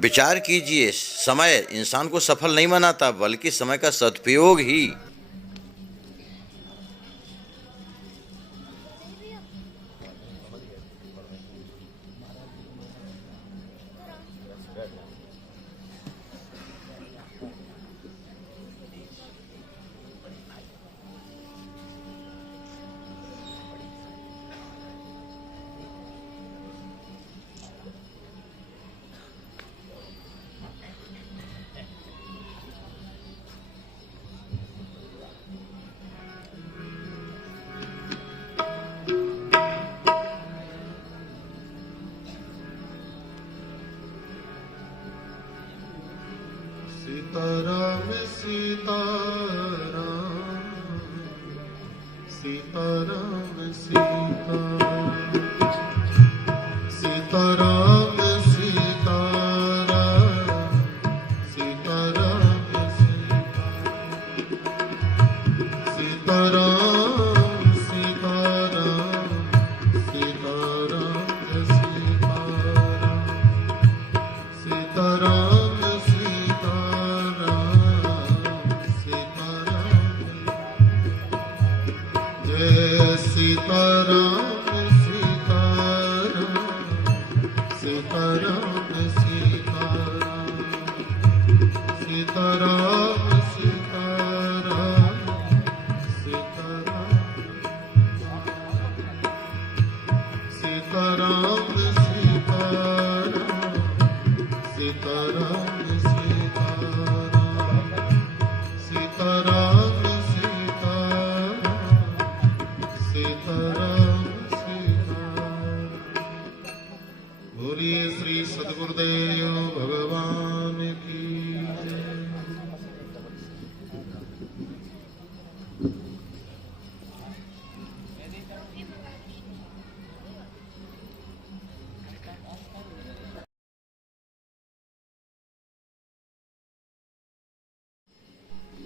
विचार कीजिए, समय इंसान को सफल नहीं बनाता, बल्कि समय का सदुपयोग ही। सीताराम सीताराम सीताराम सीताराम सीताराम सीताराम सीताराम सीताराम सीताराम बोलिए श्री सद्गुरुदेव भगवान की जय।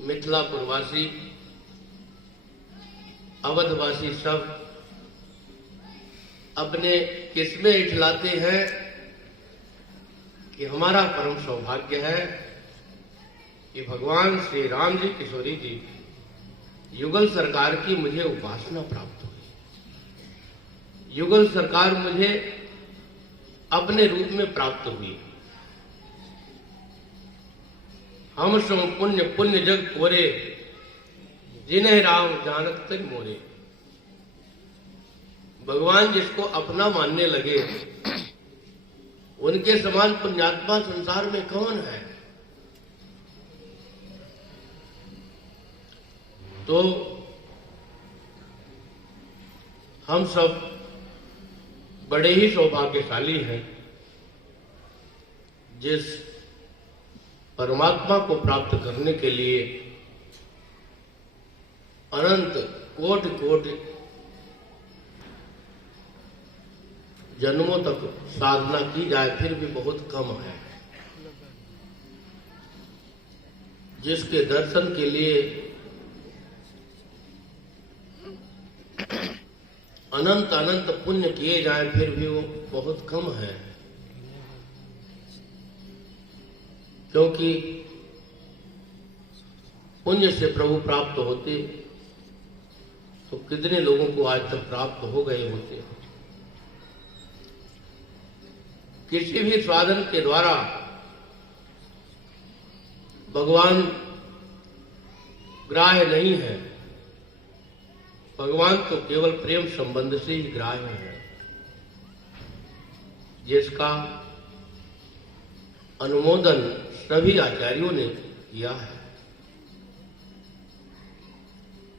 मिथिलापुरवासी, अवधवासी सब अपने किस्में इठलाते हैं कि हमारा परम सौभाग्य है कि भगवान श्री राम जी किशोरी जी युगल सरकार की मुझे उपासना प्राप्त हुई। युगल सरकार मुझे अपने रूप में प्राप्त हुई। हम सो पुण्य पुण्य जग कोरे, जिन्हें राम जानत तन मोरे। भगवान जिसको अपना मानने लगे, उनके समान पुण्यात्मा संसार में कौन है? तो हम सब बड़े ही सौभाग्यशाली हैं जिस परमात्मा को प्राप्त करने के लिए अनंत कोटि कोटि जन्मों तक साधना की जाए फिर भी बहुत कम है। जिसके दर्शन के लिए अनंत अनंत पुण्य किए जाए फिर भी वो बहुत कम है। क्योंकि पुण्य से प्रभु प्राप्त होते तो कितने लोगों को आज तक प्राप्त हो गए होते। किसी भी साधन के द्वारा भगवान ग्राह्य नहीं है। भगवान तो केवल प्रेम संबंध से ही ग्राह्य है, जिसका अनुमोदन सभी आचार्यों ने किया है।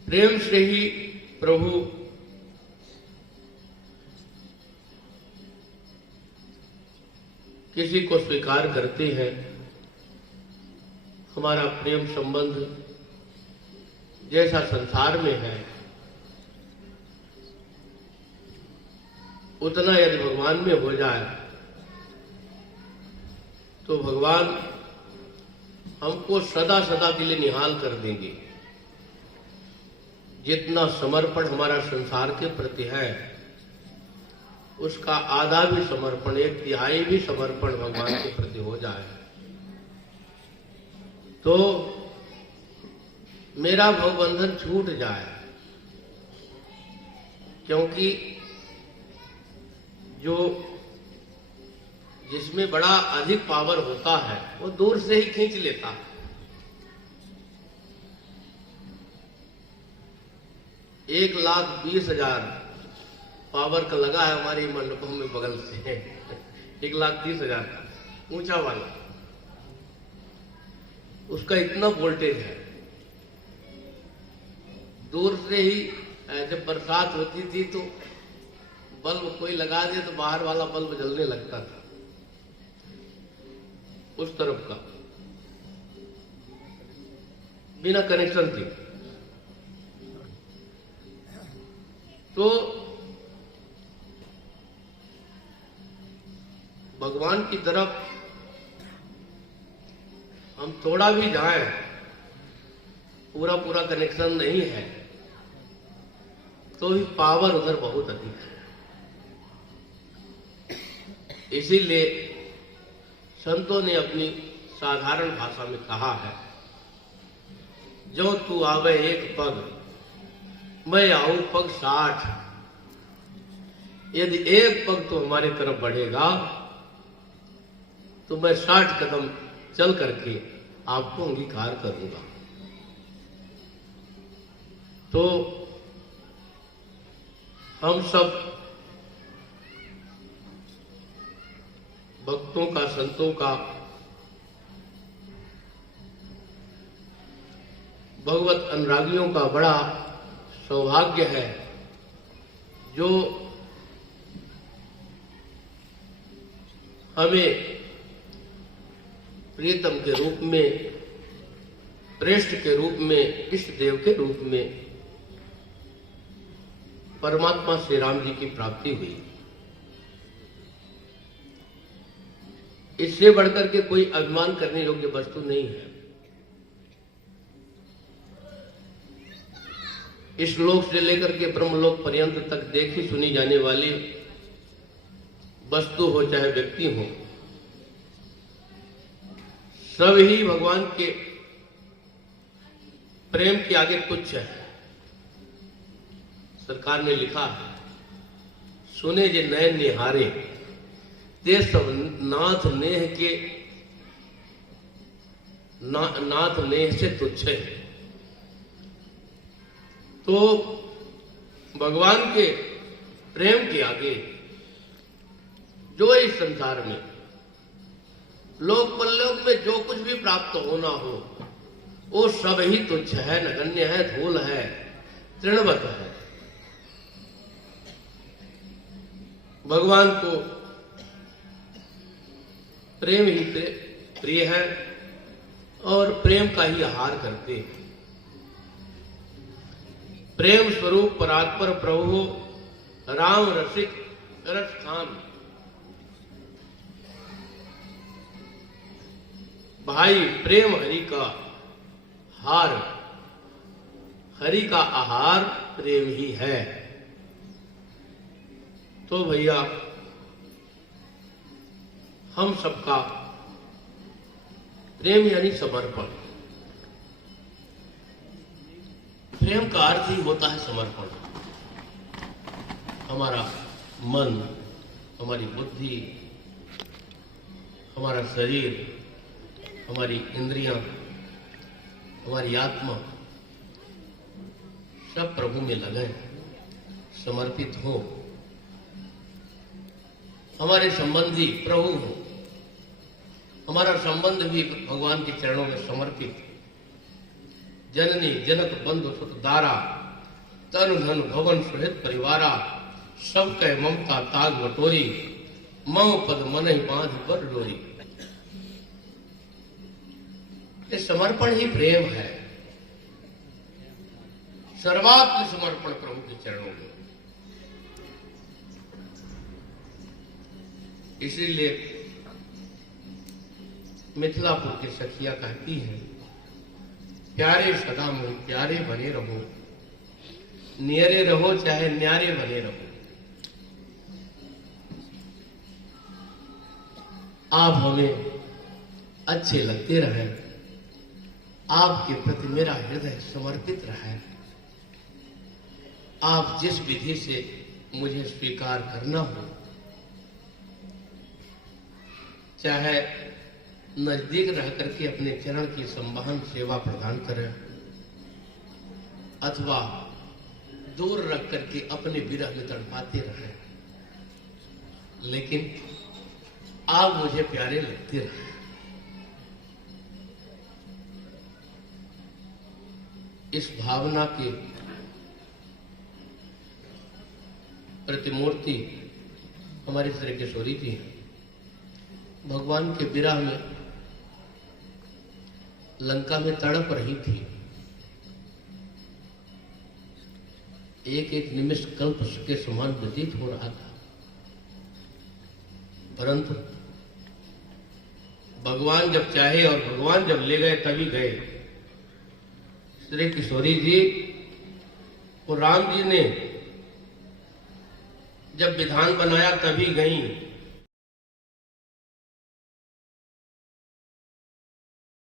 प्रेम से ही प्रभु किसी को स्वीकार करते हैं। हमारा प्रेम संबंध जैसा संसार में है, उतना यदि भगवान में हो जाए तो भगवान हमको सदा सदा के लिए निहाल कर देंगे। जितना समर्पण हमारा संसार के प्रति है, उसका आधा भी समर्पण, एक तिहाई भी समर्पण भगवान के प्रति हो जाए तो मेरा भवबंधन छूट जाए, क्योंकि जो जिसमें बड़ा अधिक पावर होता है वो दूर से ही खींच लेता है। 1,20,000 पावर का लगा है हमारी मंडपों में बगल से 1,30,000 का ऊंचा वाला, उसका इतना वोल्टेज है। दूर से ही जब बरसात होती थी तो बल्ब कोई लगा दे तो बाहर वाला बल्ब जलने लगता था, उस तरफ का बिना कनेक्शन के। तो भगवान की तरफ हम थोड़ा भी जाएं, पूरा पूरा कनेक्शन नहीं है तो भी पावर उधर बहुत अधिक है। इसीलिए संतों ने अपनी साधारण भाषा में कहा है, जो तू आवे एक पग मैं आऊं पग 60। यदि एक पग तो हमारी तरफ बढ़ेगा तो मैं 60 कदम चल करके आपको अंगीकार करूंगा। तो हम सब भक्तों का, संतों का, भगवत अनुरागियों का बड़ा सौभाग्य है जो हमें प्रियतम के रूप में, प्रेष्ठ के रूप में, इष्ट देव के रूप में परमात्मा श्री राम जी की प्राप्ति हुई। इससे बढ़कर के कोई अभिमान करने योग्य वस्तु नहीं है। इस लोक से लेकर के ब्रह्मलोक पर्यंत तक देखी सुनी जाने वाली वस्तु हो चाहे व्यक्ति हो, सब ही भगवान के प्रेम के आगे तुच्छ है। सरकार ने लिखा है, सुने जे नयन निहारे ते सब नाथ नेह के नाथ नेह से तुच्छ है। तो भगवान के प्रेम के आगे जो इस संसार में लोक परलोक में जो कुछ भी प्राप्त होना हो वो सब ही तुच्छ है, नगण्य है, धूल है, तृणवत है। भगवान को प्रेम ही प्रिय है और प्रेम का ही आहार करते हैं। प्रेम स्वरूप परात्पर प्रभु राम रसिक रस खान। भाई प्रेम हरि का हार, हरि का आहार प्रेम ही है। तो भैया हम सबका प्रेम यानी समर्पण। प्रेम का अर्थ ही होता है समर्पण। हमारा मन, हमारी बुद्धि, हमारा शरीर, हमारी इंद्रियां, हमारी आत्मा सब प्रभु में लगे, समर्पित हो। हमारे संबंधी प्रभु हो, हमारा संबंध भी भगवान के चरणों में समर्पित। जननी जनक बंधु सुत दारा, तन धन भवन सुहित परिवारा, सब कह ममता ताग बटोरी, मम पद मन ही बांध पर डोरी। ये समर्पण ही प्रेम है, सर्वात्म समर्पण प्रभु के चरणों में। इसीलिए मिथिलापुर की सखिया कहती है, प्यारे सदा में प्यारे बने रहो, नियरे रहो चाहे न्यारे बने रहो। आप हमें अच्छे लगते रहें, आपके प्रति मेरा हृदय समर्पित रहा है। आप जिस विधि से मुझे स्वीकार करना हो, चाहे नजदीक रह करके अपने चरण की संवहन सेवा प्रदान करें, अथवा दूर रख करके अपने विरह में तड़पाते रहे, लेकिन आप मुझे प्यारे लगते रहे। इस भावना की प्रतिमूर्ति हमारी श्री किशोरी जी हैं। भगवान के विरह में लंका में तड़प रही थी। एक एक निमिष कल्प के समान व्यतीत हो रहा था, परंतु भगवान जब चाहे और भगवान जब ले गए तभी गए। श्री किशोरी जी को राम जी ने जब विधान बनाया तभी गई।